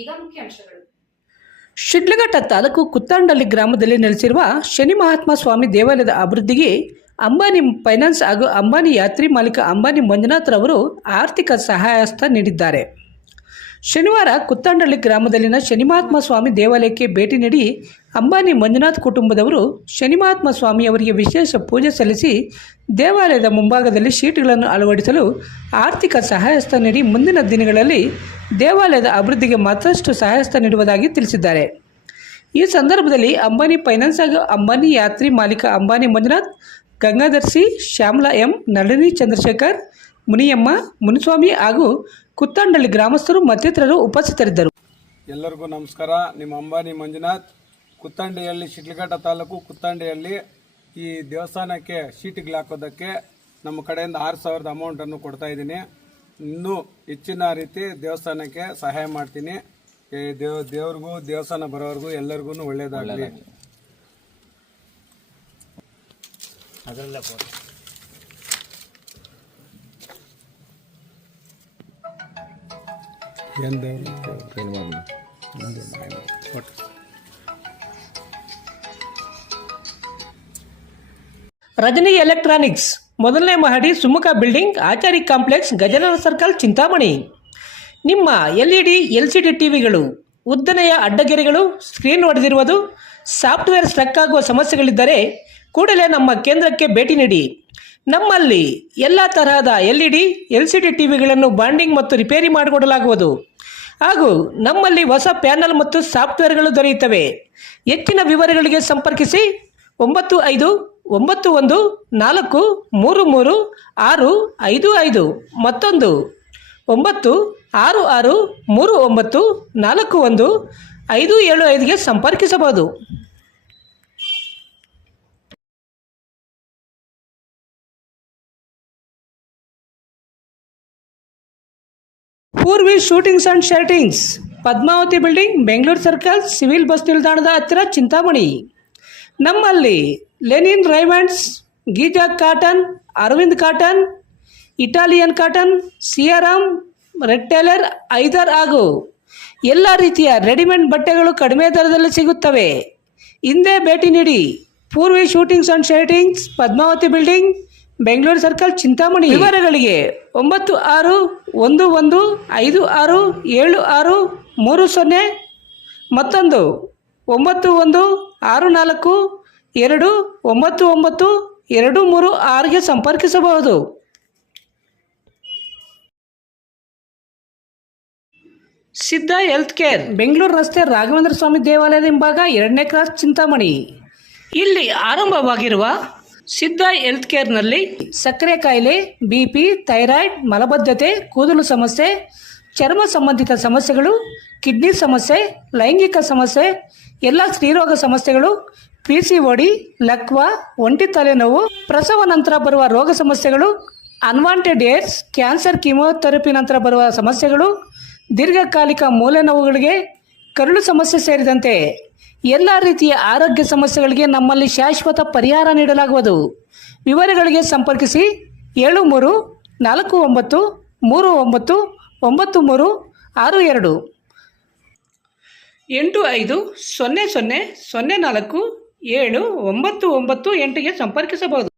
ಈಗ ಮುಖ್ಯಾಂಶಗಳು. ಶಿಡ್ಲಘಟ್ಟ ತಾಲೂಕು ಕುತ್ತಂಡಳ್ಳಿ ಗ್ರಾಮದಲ್ಲಿ ನೆಲೆಸಿರುವ ಶನಿ ಮಹಾತ್ಮ ಸ್ವಾಮಿ ದೇವಾಲಯದ ಅಭಿವೃದ್ಧಿಗೆ ಅಂಬಾನಿ ಫೈನಾನ್ಸ್ ಹಾಗೂ ಅಂಬಾನಿ ಯಾತ್ರಿ ಮಾಲೀಕ ಅಂಬಾನಿ ಮಂಜುನಾಥ್ ರವರು ಆರ್ಥಿಕ ಸಹಾಯಹಸ್ತ ನೀಡಿದ್ದಾರೆ. ಶನಿವಾರ ಕುತ್ತಂಡಳ್ಳಿ ಗ್ರಾಮದಲ್ಲಿನ ಶನಿ ಮಹಾತ್ಮ ಸ್ವಾಮಿ ದೇವಾಲಯಕ್ಕೆ ಭೇಟಿ ನೀಡಿ ಅಂಬಾನಿ ಮಂಜುನಾಥ್ ಕುಟುಂಬದವರು ಶನಿ ಮಹಾತ್ಮ ಸ್ವಾಮಿಯವರಿಗೆ ವಿಶೇಷ ಪೂಜೆ ಸಲ್ಲಿಸಿ ದೇವಾಲಯದ ಮುಂಭಾಗದಲ್ಲಿ ಶೀಟ್ಗಳನ್ನು ಅಳವಡಿಸಲು ಆರ್ಥಿಕ ಸಹಾಯಹಸ್ತ ನೀಡಿ ಮುಂದಿನ ದಿನಗಳಲ್ಲಿ ದೇವಾಲಯದ ಅಭಿವೃದ್ಧಿಗೆ ಮತ್ತಷ್ಟು ಸಹಾಯಹಸ್ತ ನೀಡುವುದಾಗಿ ತಿಳಿಸಿದ್ದಾರೆ. ಈ ಸಂದರ್ಭದಲ್ಲಿ ಅಂಬಾನಿ ಫೈನಾನ್ಸ್ ಹಾಗೂ ಅಂಬಾನಿ ಯಾತ್ರಿ ಮಾಲೀಕ ಅಂಬಾನಿ ಮಂಜುನಾಥ್, ಗಂಗಾಧರ್ಸಿ, ಶ್ಯಾಮಲಾ ಎಂ, ನಳಿನಿ ಚಂದ್ರಶೇಖರ್, ಮುನಿಯಮ್ಮ, ಮುನಿಸ್ವಾಮಿ ಹಾಗೂ ಕುತ್ತಂಡಳ್ಳಿ ಗ್ರಾಮಸ್ಥರು ಮತ್ತಿತರರು ಉಪಸ್ಥಿತರಿದ್ದರು. ಎಲ್ಲರಿಗೂ ನಮಸ್ಕಾರ. ನಿಮ್ಮ ಅಂಬಾನಿ ಮಂಜುನಾಥ್, ಕುತ್ತಂಡಿಹಳ್ಳಿ, ಶಿಡ್ಲಘಟ್ಟ ತಾಲೂಕು ಕುತ್ತಂಡಿಹಳ್ಳಿ. ಈ ದೇವಸ್ಥಾನಕ್ಕೆ ಶೀಟಿಗೆ ಹಾಕೋದಕ್ಕೆ ನಮ್ಮ ಕಡೆಯಿಂದ 6,000 ಅಮೌಂಟನ್ನು ಕೊಡ್ತಾ ಇದ್ದೀನಿ. ಇನ್ನೂ ಹೆಚ್ಚಿನ ರೀತಿ ದೇವಸ್ಥಾನಕ್ಕೆ ಸಹಾಯ ಮಾಡ್ತೀನಿ. ದೇವ್ರಿಗೂ ದೇವಸ್ಥಾನ ಬರೋರ್ಗೂ ಎಲ್ಲರಿಗೂ ಒಳ್ಳೇದಾಗಲಿ. ಅದರಲ್ಲೇ ರಜನಿ ಎಲೆಕ್ಟ್ರಾನಿಕ್ಸ್, ಮೊದಲನೇ ಮಹಡಿ, Sumukha building, Achari complex, Gajanana circle, Chintamani. ನಿಮ್ಮ LED, LCD ಟಿವಿಗಳು ಉದ್ದನೆಯ ಅಡ್ಡಗೆರೆಗಳು, ಸ್ಕ್ರೀನ್ ಒಡೆದಿರುವುದು, ಸಾಫ್ಟ್ವೇರ್ ಸ್ಟ್ರಕ್ ಆಗುವ ಸಮಸ್ಯೆಗಳಿದ್ದರೆ ಕೂಡಲೇ ನಮ್ಮ ಕೇಂದ್ರಕ್ಕೆ ಭೇಟಿ ನೀಡಿ. ನಮ್ಮಲ್ಲಿ ಎಲ್ಲ ತರಹದ LED, LCD ಟಿವಿಗಳನ್ನು ಬಾಂಡಿಂಗ್ ಮತ್ತು ರಿಪೇರಿ ಮಾಡಿಕೊಡಲಾಗುವುದು ಹಾಗೂ ನಮ್ಮಲ್ಲಿ ಹೊಸ ಪ್ಯಾನಲ್ ಮತ್ತು ಸಾಫ್ಟ್ವೇರ್ಗಳು ದೊರೆಯುತ್ತವೆ. ಹೆಚ್ಚಿನ ವಿವರಗಳಿಗೆ ಸಂಪರ್ಕಿಸಿ 9514333655 ಮತ್ತೊಂದು 9663941575ಗೆ ಸಂಪರ್ಕಿಸಬಹುದು. Purvi shootings and shirtings, Padmavathi building, Bengaluru circle, civil bus ನಿಲ್ದಾಣದ ಹತ್ತಿರ, ಚಿಂತಾಮಣಿ. ನಮ್ಮಲ್ಲಿ linen Raymonds, Giza cotton, Arvind cotton, Italian cotton, Siyaram, red tailor, ಐದರ್ ಹಾಗೂ ಎಲ್ಲ ರೀತಿಯ ರೆಡಿಮೇಡ್ ಬಟ್ಟೆಗಳು ಕಡಿಮೆ ದರದಲ್ಲಿ ಸಿಗುತ್ತವೆ. ಹಿಂದೆ ಭೇಟಿ ನೀಡಿ. Purvi shootings and shirtings, Padmavathi building, Bengaluru circle, Chintamani. ವಿವರಗಳಿಗೆ 96156763 ಮತ್ತೊಂದು 9164299236ಗೆ ಸಂಪರ್ಕಿಸಬಹುದು. ಸಿದ್ಧ ಹೆಲ್ತ್ ಕೇರ್, ಬೆಂಗಳೂರು ರಸ್ತೆ, ರಾಘವೇಂದ್ರ ಸ್ವಾಮಿ ದೇವಾಲಯದ ಹಿಂಭಾಗ, 2ನೇ ಕ್ರಾಸ್, ಚಿಂತಾಮಣಿ. ಇಲ್ಲಿ ಆರಂಭವಾಗಿರುವ ಸಿದ್ಧ ಹೆಲ್ತ್ ಕೇರ್ನಲ್ಲಿ ಸಕ್ಕರೆ ಕಾಯಿಲೆ, BP, ಥೈರಾಯ್ಡ್, ಮಲಬದ್ಧತೆ, ಕೂದಲು ಸಮಸ್ಯೆ, ಚರ್ಮ ಸಂಬಂಧಿತ ಸಮಸ್ಯೆಗಳು, ಕಿಡ್ನಿ ಸಮಸ್ಯೆ, ಲೈಂಗಿಕ ಸಮಸ್ಯೆ, ಎಲ್ಲ ಸ್ತ್ರೀರೋಗ ಸಮಸ್ಯೆಗಳು, PCOD, ಲಕ್ವಾ, ಒಂಟಿ ತಲೆನೋವು, ಪ್ರಸವ ನಂತರ ಬರುವ ರೋಗ ಸಮಸ್ಯೆಗಳು, ಅನ್ವಾಂಟೆಡ್ ಏಡ್ಸ್, ಕ್ಯಾನ್ಸರ್, ಕೀಮೋಥೆರಪಿ ನಂತರ ಬರುವ ಸಮಸ್ಯೆಗಳು, ದೀರ್ಘಕಾಲಿಕ ಮೂಲೆ ನೋವುಗಳಿಗೆ, ಕರುಳು ಸಮಸ್ಯೆ ಸೇರಿದಂತೆ ಎಲ್ಲ ರೀತಿಯ ಆರೋಗ್ಯ ಸಮಸ್ಯೆಗಳಿಗೆ ನಮ್ಮಲ್ಲಿ ಶಾಶ್ವತ ಪರಿಹಾರ ನೀಡಲಾಗುವುದು. ವಿವರಗಳಿಗೆ ಸಂಪರ್ಕಿಸಿ 7349399362 8500047998ಗೆ ಸಂಪರ್ಕಿಸಬಹುದು.